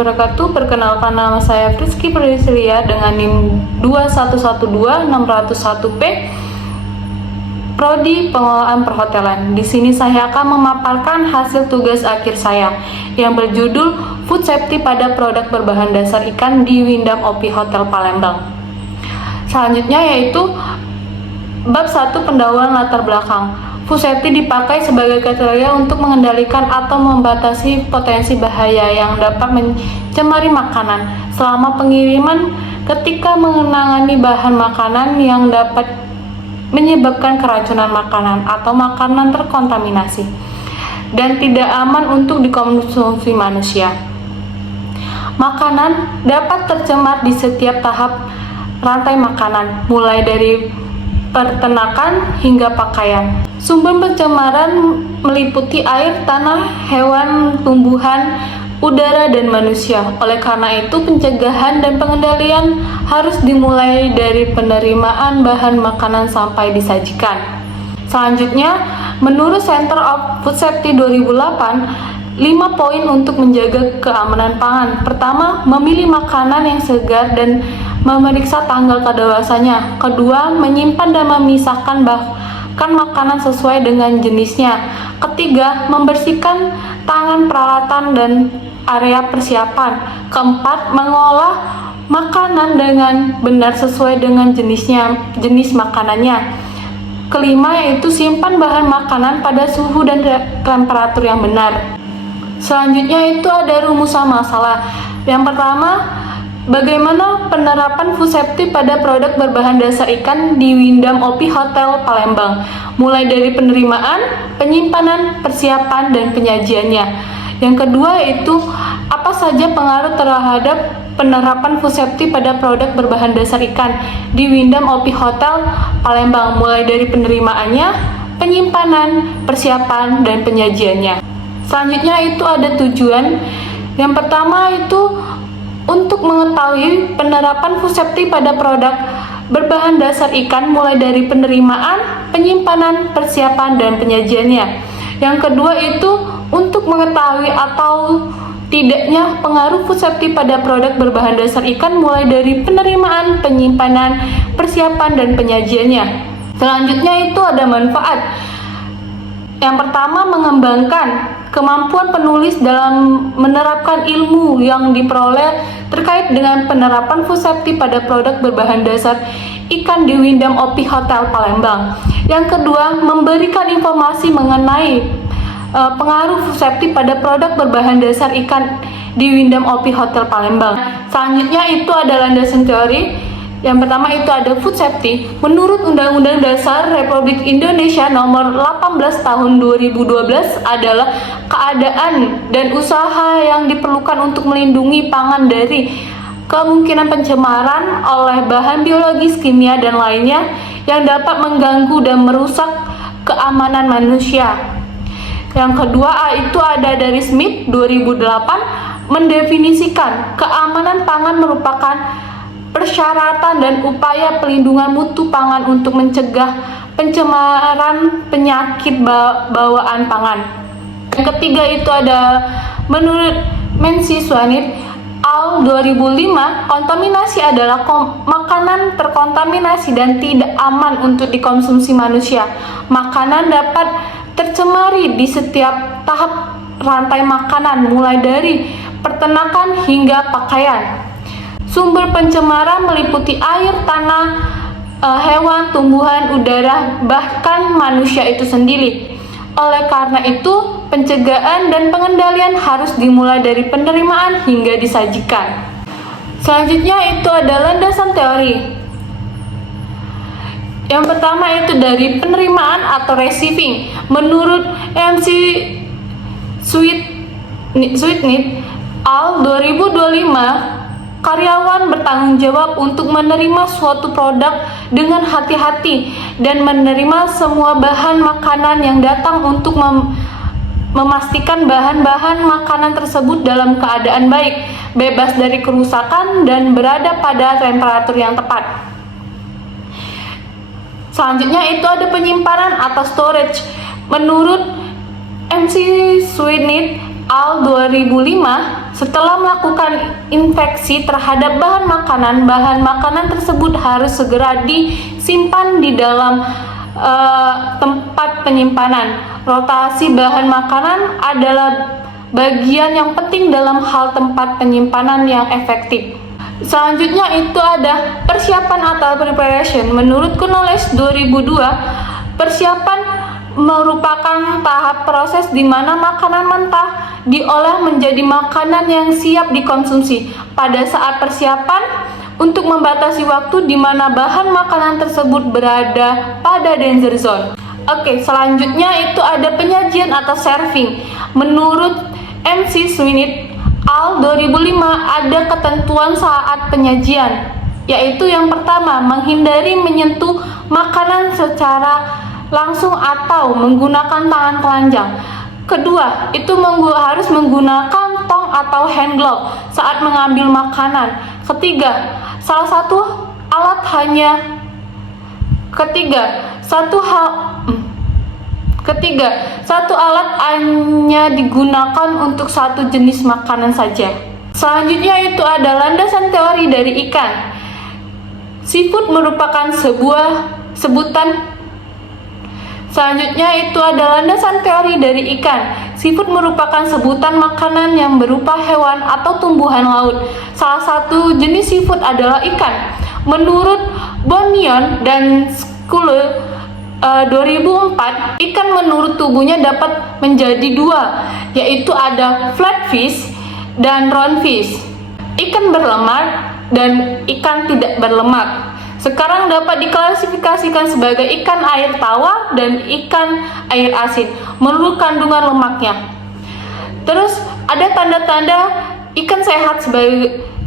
wabarakatuh. Perkenalkan, nama saya Rizky Priscilia dengan NIM 2112601P, Prodi Pengelolaan Perhotelan. Di sini saya akan memaparkan hasil tugas akhir saya yang berjudul Food Safety pada Produk Berbahan Dasar Ikan di Windam OP Hotel Palembang. Selanjutnya yaitu bab 1, pendahuluan latar belakang. Food safety dipakai sebagai kriteria untuk mengendalikan atau membatasi potensi bahaya yang dapat mencemari makanan selama pengiriman ketika mengenangani bahan makanan yang dapat menyebabkan keracunan makanan atau makanan terkontaminasi dan tidak aman untuk dikonsumsi manusia. Makanan dapat tercemar di setiap tahap rantai makanan, mulai dari peternakan hingga pakaian. Sumber pencemaran meliputi air, tanah, hewan, tumbuhan, udara, dan manusia. Oleh karena itu, pencegahan dan pengendalian harus dimulai dari penerimaan bahan makanan sampai disajikan. Selanjutnya, menurut Center of Food Safety 2008, 5 poin untuk menjaga keamanan pangan. Pertama, memilih makanan yang segar dan memeriksa tanggal kadaluarsanya. Kedua, menyimpan dan memisahkan bahkan makanan sesuai dengan jenisnya. Ketiga, membersihkan tangan, peralatan, dan area persiapan. Keempat, mengolah makanan dengan benar sesuai dengan jenis makanannya. Kelima, yaitu simpan bahan makanan pada suhu dan temperatur yang benar. Selanjutnya itu ada rumusan masalah. Yang pertama, bagaimana penerapan food safety pada produk berbahan dasar ikan di Windam OP Hotel Palembang, mulai dari penerimaan, penyimpanan, persiapan, dan penyajiannya. Yang kedua itu apa saja pengaruh terhadap penerapan food safety pada produk berbahan dasar ikan di Windam OP Hotel Palembang, mulai dari penerimaannya, penyimpanan, persiapan, dan penyajiannya. Selanjutnya itu ada tujuan. Yang pertama itu untuk mengetahui penerapan food safety pada produk berbahan dasar ikan mulai dari penerimaan, penyimpanan, persiapan, dan penyajiannya. Yang kedua itu untuk mengetahui atau tidaknya pengaruh food safety pada produk berbahan dasar ikan mulai dari penerimaan, penyimpanan, persiapan, dan penyajiannya. Selanjutnya itu ada manfaat. Yang pertama, mengembangkan kemampuan penulis dalam menerapkan ilmu yang diperoleh terkait dengan penerapan food safety pada produk berbahan dasar ikan di Windam OP Hotel Palembang. Yang kedua, memberikan informasi mengenai pengaruh food safety pada produk berbahan dasar ikan di Windam OP Hotel Palembang. Selanjutnya itu ada landasan teori. Yang pertama itu ada food safety. Menurut Undang-Undang Dasar Republik Indonesia Nomor 18 Tahun 2012 adalah keadaan dan usaha yang diperlukan untuk melindungi pangan dari kemungkinan pencemaran oleh bahan biologis, kimia, dan lainnya yang dapat mengganggu dan merusak keamanan manusia. Yang kedua itu ada dari Smith 2008 mendefinisikan keamanan pangan merupakan persyaratan dan upaya pelindungan mutu pangan untuk mencegah pencemaran penyakit bawaan pangan. Yang ketiga itu ada menurut Mensi Swanit al 2005, kontaminasi adalah makanan terkontaminasi dan tidak aman untuk dikonsumsi manusia. Makanan dapat tercemari di setiap tahap rantai makanan, mulai dari peternakan hingga pakaian. Sumber pencemaran meliputi air, tanah, hewan, tumbuhan, udara, bahkan manusia itu sendiri. Oleh karena itu, pencegahan dan pengendalian harus dimulai dari penerimaan hingga disajikan. Selanjutnya itu ada landasan teori. Yang pertama itu dari penerimaan atau receiving. Menurut MC Sweetnit al 2025, karyawan bertanggung jawab untuk menerima suatu produk dengan hati-hati dan menerima semua bahan makanan yang datang untuk memastikan bahan-bahan makanan tersebut dalam keadaan baik, bebas dari kerusakan, dan berada pada temperatur yang tepat. Selanjutnya itu ada penyimpanan atau storage. Menurut MC Sweetnit Al 2005, setelah melakukan inspeksi terhadap bahan makanan tersebut harus segera disimpan di dalam tempat penyimpanan. Rotasi bahan makanan adalah bagian yang penting dalam hal tempat penyimpanan yang efektif. Selanjutnya itu ada persiapan atau preparation. Menurut Knowledge 2002, persiapan merupakan tahap proses di mana makanan mentah diolah menjadi makanan yang siap dikonsumsi. Pada saat persiapan, untuk membatasi waktu di mana bahan makanan tersebut berada pada danger zone. Oke, selanjutnya itu ada penyajian atau serving. Menurut MC Sweeney Al 2005, ada ketentuan saat penyajian, yaitu yang pertama, menghindari menyentuh makanan secara langsung atau menggunakan tangan telanjang. Kedua, itu harus menggunakan tong atau hand glove saat mengambil makanan. Ketiga, satu alat hanya digunakan untuk satu jenis makanan saja. Selanjutnya itu ada landasan teori dari ikan. Seafood merupakan sebuah sebutan. Selanjutnya itu ada landasan teori dari ikan. Seafood merupakan sebutan makanan yang berupa hewan atau tumbuhan laut. Salah satu jenis seafood adalah ikan. Menurut Bonion dan Skule 2004, ikan menurut tubuhnya dapat menjadi dua, yaitu ada flatfish dan roundfish. Ikan berlemak dan ikan tidak berlemak. Sekarang dapat diklasifikasikan sebagai ikan air tawar dan ikan air asin menurut kandungan lemaknya. Terus ada tanda-tanda ikan sehat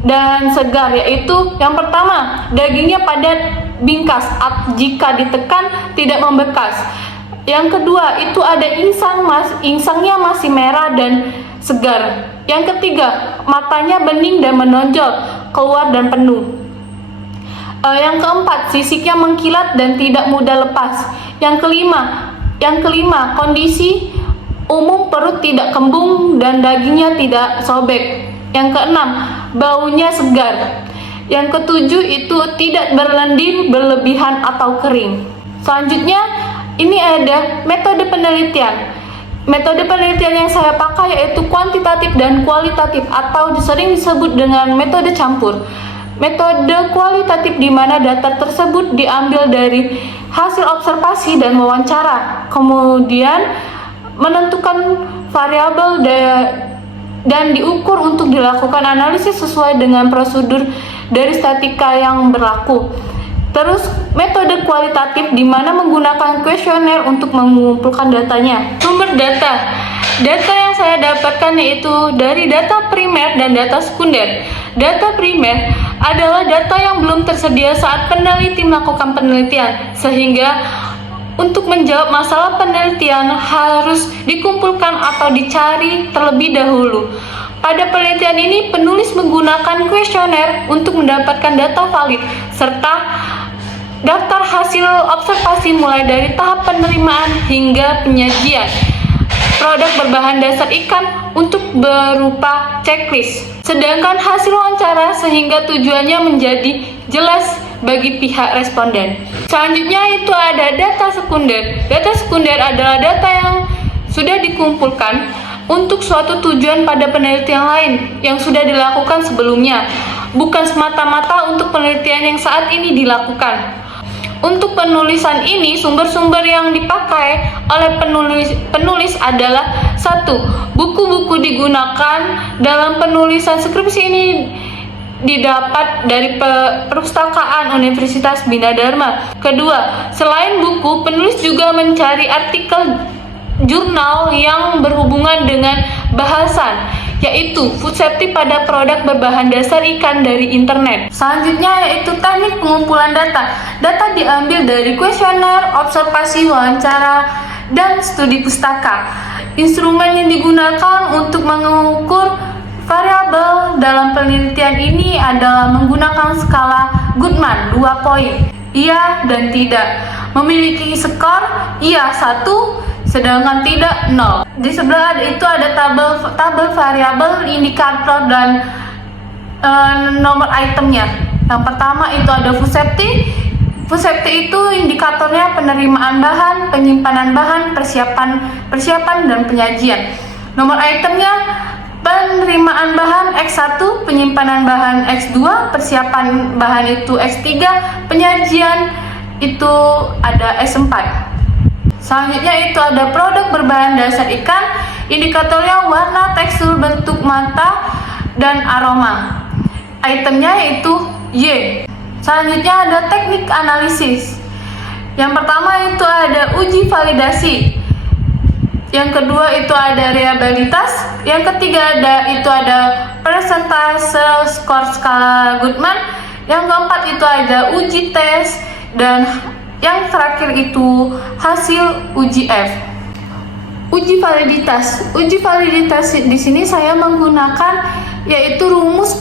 dan segar, yaitu yang pertama, dagingnya padat bingkas jika ditekan tidak membekas. Yang kedua, itu ada insangnya masih merah dan segar. Yang ketiga, matanya bening dan menonjol keluar dan penuh. Yang keempat, sisiknya mengkilat dan tidak mudah lepas. Yang kelima, kondisi umum perut tidak kembung dan dagingnya tidak sobek. Yang keenam, baunya segar. Yang ketujuh, itu tidak berlendir, berlebihan atau kering. Selanjutnya, ini ada metode penelitian. Metode penelitian yang saya pakai yaitu kuantitatif dan kualitatif atau sering disebut dengan metode campur. Metode kualitatif di mana data tersebut diambil dari hasil observasi dan wawancara, kemudian menentukan variabel dan diukur untuk dilakukan analisis sesuai dengan prosedur dari statistika yang berlaku. Terus metode kualitatif di mana menggunakan kuesioner untuk mengumpulkan datanya. Sumber data yang saya dapatkan yaitu dari data primer dan data sekunder. Data primer adalah data yang belum tersedia saat peneliti melakukan penelitian, sehingga untuk menjawab masalah penelitian harus dikumpulkan atau dicari terlebih dahulu. Pada penelitian ini, penulis menggunakan kuesioner untuk mendapatkan data valid, serta daftar hasil observasi mulai dari tahap penerimaan hingga penyajian produk berbahan dasar ikan untuk berupa checklist. Sedangkan hasil wawancara sehingga tujuannya menjadi jelas bagi pihak responden. Selanjutnya itu ada data sekunder. Data sekunder adalah data yang sudah dikumpulkan untuk suatu tujuan pada penelitian lain yang sudah dilakukan sebelumnya, bukan semata-mata untuk penelitian yang saat ini dilakukan. Untuk penulisan ini, sumber-sumber yang dipakai oleh penulis adalah 1. Buku-buku digunakan dalam penulisan skripsi ini didapat dari perpustakaan Universitas Bina Dharma. Kedua, selain buku, penulis juga mencari artikel jurnal yang berhubungan dengan bahasan, yaitu food safety pada produk berbahan dasar ikan dari internet. Selanjutnya yaitu teknik pengumpulan data. Data diambil dari kuesioner, observasi, wawancara, dan studi pustaka. Instrumen yang digunakan untuk mengukur variabel dalam penelitian ini adalah menggunakan skala Goodman 2 poin, iya dan tidak. Memiliki skor iya 1, sedangkan tidak 0. Di sebelah itu ada tabel variabel, indikator, dan nomor itemnya. Yang pertama itu ada food safety. Food safety itu indikatornya penerimaan bahan, penyimpanan bahan, persiapan dan penyajian. Nomor itemnya penerimaan bahan X1, penyimpanan bahan X2, persiapan bahan itu X3, penyajian itu ada S4. Selanjutnya itu ada produk berbahan dasar ikan, indikatornya warna, tekstur, bentuk mata, dan aroma. Itemnya itu Y. Selanjutnya ada teknik analisis. Yang pertama itu ada uji validasi. Yang kedua itu ada reliabilitas. Yang ketiga itu ada persentase skor skala Goodman. Yang keempat itu ada uji tes, dan yang terakhir itu hasil uji F. Uji validitas. Uji validitas di sini saya menggunakan yaitu rumus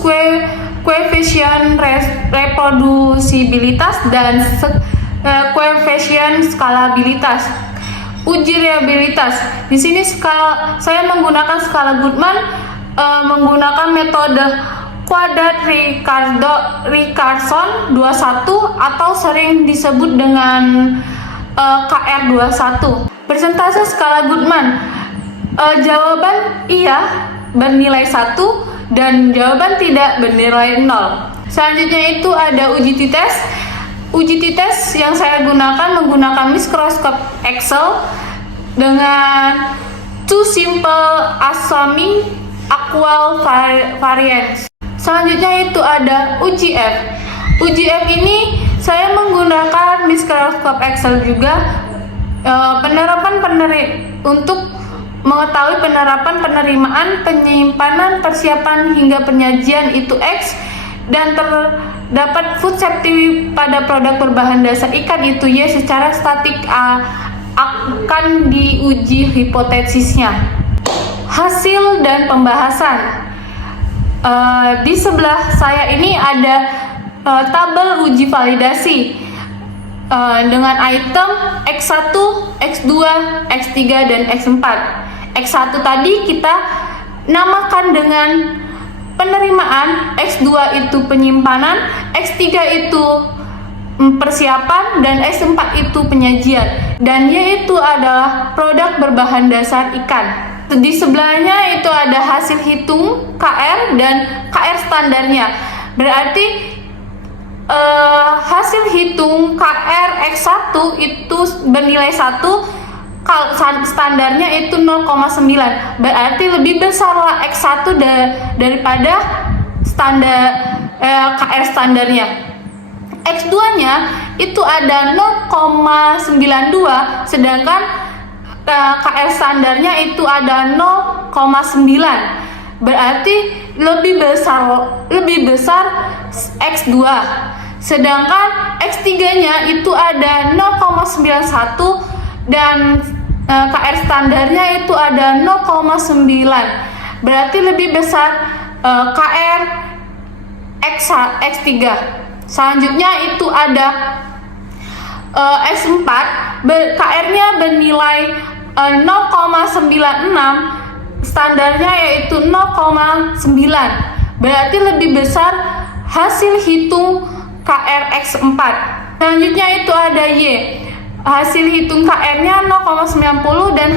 koefisien reprodusibilitas dan koefisien skalabilitas. Uji reliabilitas. Di sini saya menggunakan skala Goodman, menggunakan metode Quadrat-Richardson 21 atau sering disebut dengan KR21. Persentase skala Goodman. Jawaban iya bernilai 1 dan jawaban tidak bernilai 0. Selanjutnya itu ada uji t-test. Uji t-test yang saya gunakan menggunakan mikroskop Excel dengan two simple assuming equal variance. Selanjutnya itu ada uji F. Uji F ini saya menggunakan mikroskop Excel juga, untuk mengetahui penerapan penerimaan, penyimpanan, persiapan hingga penyajian itu X, dan terdapat food safety pada produk berbahan dasar ikan itu Y secara statik akan diuji hipotesisnya. Hasil dan pembahasan. Di sebelah saya ini ada tabel uji validasi dengan item X1, X2, X3, dan X4. X1 tadi kita namakan dengan penerimaan, X2 itu penyimpanan, X3 itu persiapan, dan S4 itu penyajian, dan Y itu adalah produk berbahan dasar ikan. Di sebelahnya itu ada hasil hitung KR dan KR standarnya. Berarti hasil hitung KR X1 itu bernilai 1, standarnya itu 0,9. Berarti lebih besarlah X1 daripada standar KR standarnya. X2-nya itu ada 0,92, sedangkan KR standarnya itu ada 0,9. Berarti lebih besar X2. Sedangkan X3-nya itu ada 0,91 dan KR standarnya itu ada 0,9. Berarti lebih besar KR X3. Selanjutnya itu ada S4, KR-nya bernilai 0,96, standarnya yaitu 0,9. Berarti lebih besar hasil hitung KR X4. Selanjutnya itu ada Y. Hasil hitung KR-nya 0,90 dan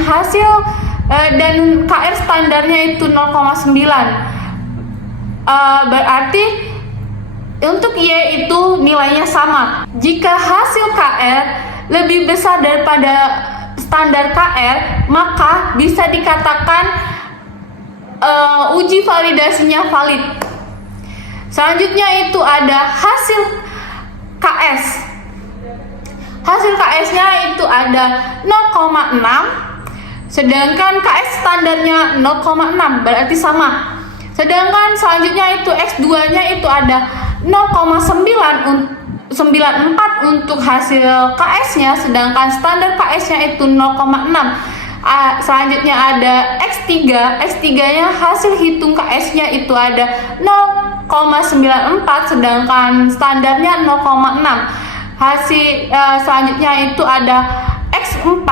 dan KR standarnya itu 0,9. Berarti untuk Y itu nilainya sama. Jika hasil KR lebih besar daripada standar KR, maka bisa dikatakan uji validasinya valid. Selanjutnya itu ada hasil KS. Hasil KS-nya itu ada 0,6, sedangkan KS standarnya 0,6, berarti sama. Sedangkan selanjutnya itu X2-nya itu ada 0,94 untuk hasil KS-nya, sedangkan standar KS-nya itu 0,6. Selanjutnya ada X3. X3-nya hasil hitung KS-nya itu ada 0,94, sedangkan standarnya 0,6. Selanjutnya itu ada X4.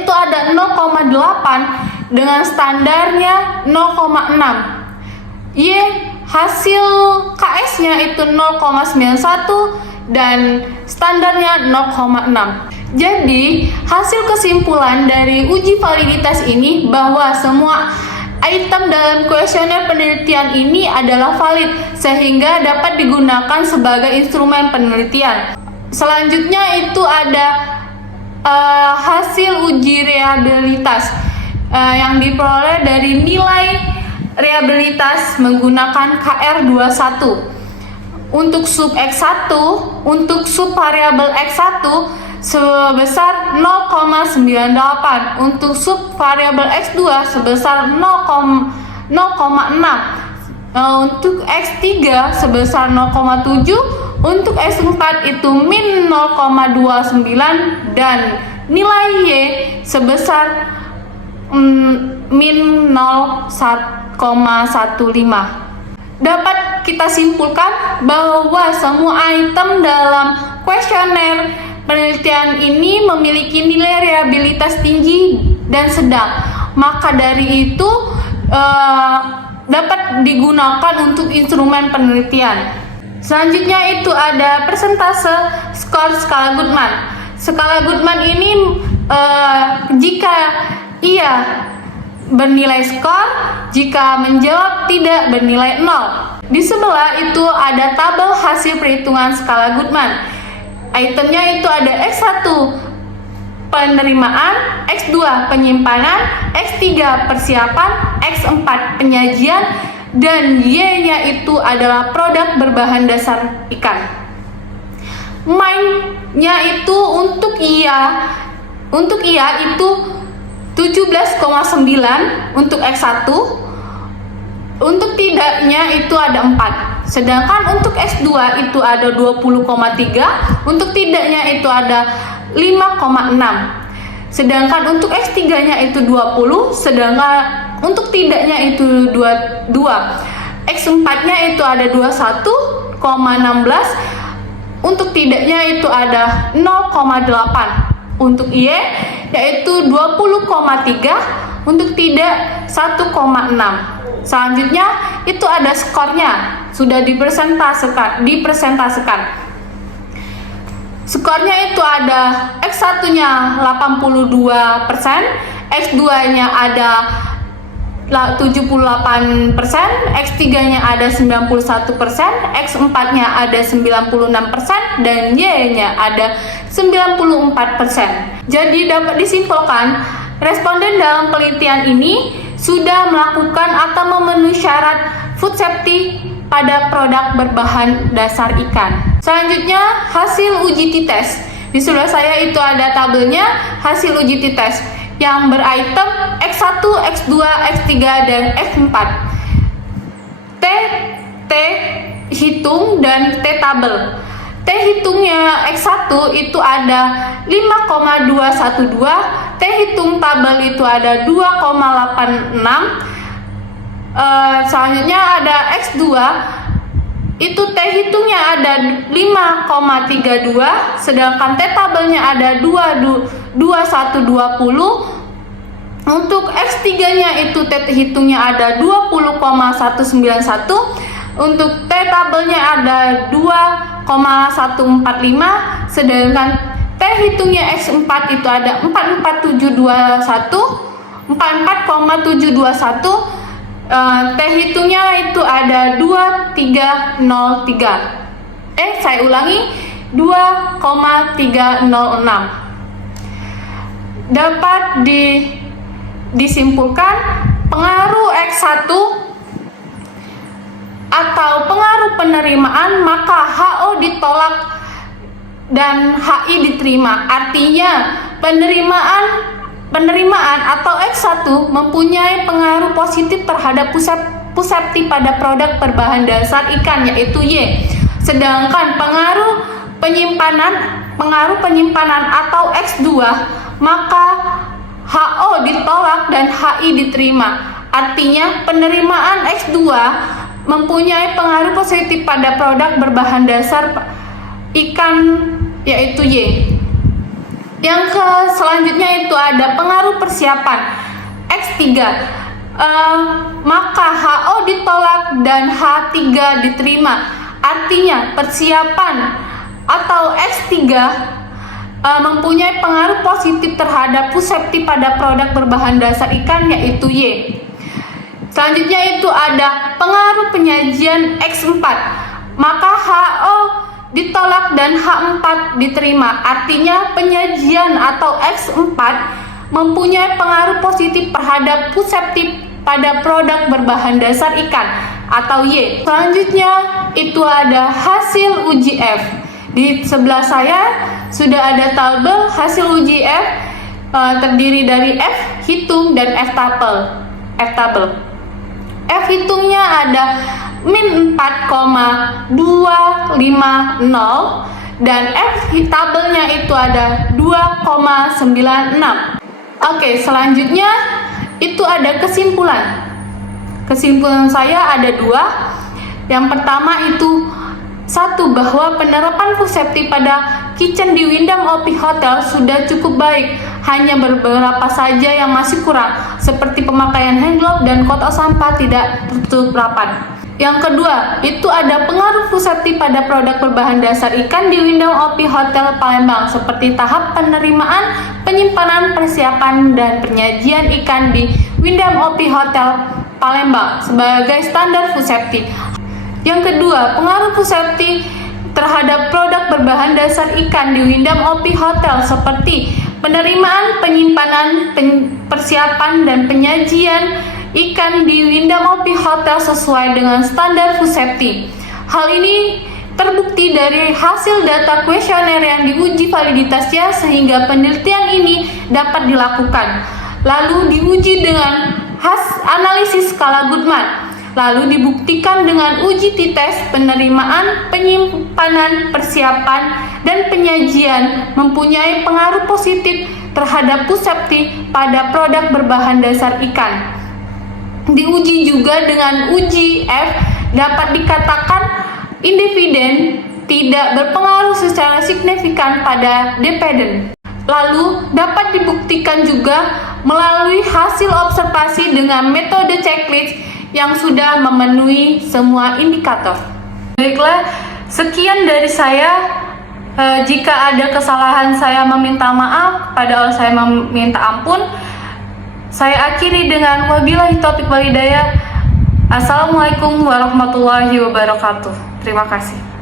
itu ada 0,8 dengan standarnya 0,6. Y hasil KS-nya itu 0,91 dan standarnya 0,6. Jadi, hasil kesimpulan dari uji validitas ini bahwa semua item dalam kuesioner penelitian ini adalah valid sehingga dapat digunakan sebagai instrumen penelitian. Selanjutnya itu ada hasil uji reliabilitas yang diperoleh dari nilai reliabilitas menggunakan KR21. Untuk sub X1, untuk sub variabel X1 sebesar 0,98, untuk sub variabel X2 sebesar 0,6, untuk X3 sebesar 0,7, untuk S4 itu min 0,29 dan nilai Y sebesar min 0,15. Dapat kita simpulkan bahwa semua item dalam kuesioner penelitian ini memiliki nilai reliabilitas tinggi dan sedang. Maka dari itu dapat digunakan untuk instrumen penelitian. Selanjutnya itu ada persentase skor skala Goodman. Skala Goodman ini jika ia bernilai skor, jika menjawab tidak bernilai 0. Di sebelah itu ada tabel hasil perhitungan skala Goodman. Itemnya itu ada X1 penerimaan, X2 penyimpanan, X3 persiapan, X4 penyajian, dan Y-nya itu adalah produk berbahan dasar ikan. Main-nya itu untuk IA itu 17,9 untuk X1, untuk tidaknya itu ada 4. Sedangkan untuk X2 itu ada 20,3, untuk tidaknya itu ada 5,6. Sedangkan untuk X3-nya itu 20, sedangkan untuk tidaknya itu 22. X4-nya itu ada 21,16, untuk tidaknya itu ada 0,8. Untuk Y yaitu 20,3, untuk tidak 1,6. Selanjutnya itu ada skornya, sudah dipresentasikan. Skornya itu ada X1-nya 82%, X2-nya ada 78%, X3-nya ada 91%, X4-nya ada 96%, dan Y-nya ada 94%. Jadi dapat disimpulkan, responden dalam penelitian ini sudah melakukan atau memenuhi syarat food safety pada produk berbahan dasar ikan. Selanjutnya, hasil uji t-test. Di sebelah saya itu ada tabelnya hasil uji t-test yang beritem X1, X2, X3, dan X4. T hitung dan T tabel. T hitungnya X1 itu ada 5,212, T hitung tabel itu ada 2,86. Selanjutnya ada X2 itu T hitungnya ada 5,32, sedangkan T tabelnya ada 2120. Untuk X3-nya itu T hitungnya ada 20,191, untuk T tabelnya ada 2,145, sedangkan T hitungnya X4 itu ada 44,721, T hitungnya itu ada 2303. Saya ulangi, 2,306. Dapat disimpulkan pengaruh X1 atau pengaruh penerimaan, maka HO ditolak dan HI diterima. Artinya penerimaan atau X1 mempunyai pengaruh positif terhadap food safety pada produk berbahan dasar ikan, yaitu Y. Sedangkan pengaruh penyimpanan atau X2, maka HO ditolak dan HI diterima. Artinya penerimaan X2 mempunyai pengaruh positif pada produk berbahan dasar ikan, yaitu Y. Selanjutnya itu ada pengaruh persiapan. X3, maka HO ditolak dan H3 diterima. Artinya persiapan atau X3 mempunyai pengaruh positif terhadap pusepti pada produk berbahan dasar ikan, yaitu Y. Selanjutnya itu ada pengaruh penyajian X4, maka HO ditolak dan H4 diterima. Artinya penyajian atau X4 mempunyai pengaruh positif terhadap pusepti pada produk berbahan dasar ikan atau Y. Selanjutnya itu ada hasil uji F. Di sebelah saya sudah ada tabel hasil uji F, terdiri dari F hitung dan F tabel. F hitungnya ada min 4,250 dan F tabelnya itu ada 2,96. Oke, selanjutnya itu ada kesimpulan. Kesimpulan saya ada dua. Yang pertama itu satu, bahwa penerapan pusepti pada kitchen di Wyndham OP Hotel sudah cukup baik. Hanya beberapa saja yang masih kurang, seperti pemakaian hand glove dan kotak sampah tidak tertutup rapat. Yang kedua, itu ada pengaruh pusepti pada produk berbahan dasar ikan di Wyndham OP Hotel Palembang, seperti tahap penerimaan, penyimpanan, persiapan, dan penyajian ikan di Wyndham OP Hotel Palembang sebagai standar pusepti. Yang kedua, pengaruh pusepti terhadap produk berbahan dasar ikan di Wyndham OP Hotel seperti penerimaan, penyimpanan, persiapan, dan penyajian ikan di Wyndham OP Hotel sesuai dengan standar pusepti. Hal ini terbukti dari hasil data kuesioner yang diuji validitasnya, sehingga penelitian ini dapat dilakukan. Lalu diuji dengan analisis skala Goodman. Lalu dibuktikan dengan uji t-test penerimaan, penyimpanan, persiapan, dan penyajian mempunyai pengaruh positif terhadap pusepti pada produk berbahan dasar ikan. Diuji juga dengan uji F, dapat dikatakan independen tidak berpengaruh secara signifikan pada dependent. Lalu dapat dibuktikan juga melalui hasil observasi dengan metode checklist yang sudah memenuhi semua indikator. Baiklah, sekian dari saya. Jika ada kesalahan, saya meminta maaf. Pada Allah, saya meminta ampun. Saya akhiri dengan wabillahi taufiq wal hidayah. Assalamualaikum warahmatullahi wabarakatuh. Terima kasih.